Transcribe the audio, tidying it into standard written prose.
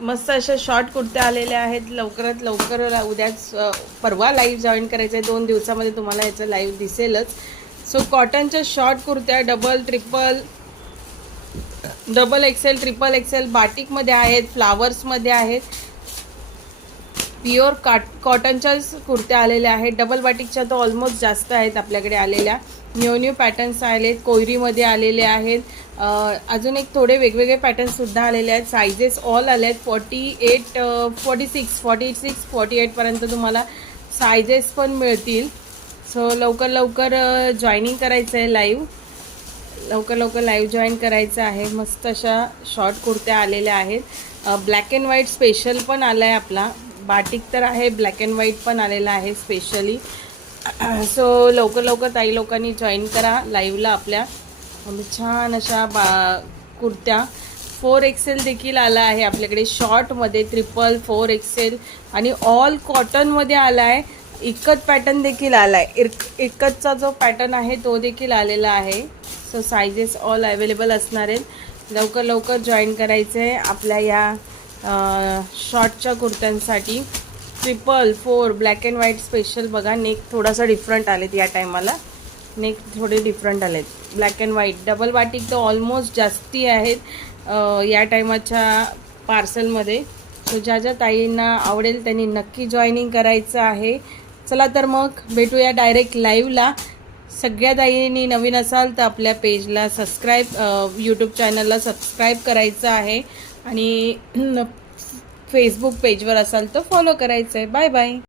मस्त अशा शॉर्ट कुर्त्या आलेल्या आहेत. लवकरात लवकर उद्याच परवा लाईव्ह जॉईन करायचं आहे. 2 दिवसामध्ये तुम्हाला याचं लाईव्ह दिसेलच. सो कॉटनच्या शॉर्ट कुर्त्या डबल एक्सेल, ट्रिपल एक्सेल बाटिकमध्ये आहेत, फ्लावर्समध्ये आहेत. प्युअर कॉटनच्याच कुर्त्या आलेल्या आहेत. डबल बाटिकच्या तर ऑलमोस्ट जास्त आहेत आपल्याकडे आलेल्या. न्यू पॅटर्न्स आलेत, कोयरीमध्ये आलेले आहेत. अजून एक थोडे वेगवेगळे पॅटर्न्ससुद्धा आलेले आहेत. सायझेस ऑल आले आहेत. 48पर्यंत तुम्हाला सायझेस पण मिळतील. सो लवकर लवकर जॉईनिंग करायचं आहे लाईव्ह. लवकर लाईव्ह जॉईन करायचं आहे. मस्त अशा शॉर्ट कुर्त्या आलेल्या आहेत. ब्लॅक अँड व्हाईट स्पेशल पण आला आहे आपला. बाटिक तर आहे, ब्लॅक अँड व्हाईट पण आलेला आहे स्पेशली. सो लवकर ताई लोकांनी जॉईन करा लाईव्हला आपल्या. छान अशा कुर्त्या 4XL देखील आला आहे आपल्याकडे. शॉर्टमध्ये 4XL आणि ऑल कॉटनमध्ये आला आहे. इकत पॅटर्न देखील आला आहे. इकतचा जो पॅटर्न आहे तो देखील आलेला आहे. सो सायझेस ऑल अवेलेबल असणार आहेत. लवकर जॉईन करायचं आहे आपल्या या शॉर्टच्या कुर्त्यांसाठी. 444 ब्लॅक अँड व्हाईट स्पेशल. बघा नेक थोडासा डिफरंट आलेत या टायमाला. नेक थोडे डिफरंट आलेत. Black and white double batik तर ऑलमोस्ट जास्ती आहेत या टायमाच्या पार्सलमध्ये. सो ज्या ताईंना आवडेल त्यांनी नक्की जॉईनिंग करायचं आहे. चला तर मग भेटूया डायरेक्ट लाईव्हला. सगळ्या ताईंनी नवीन असाल तर आपल्या पेजला सबस्क्राईब, यूट्यूब चॅनलला सबस्क्राईब करायचं आहे आणि फेसबुक पेजवर असाल तर फॉलो करायचं आहे. Bye bye.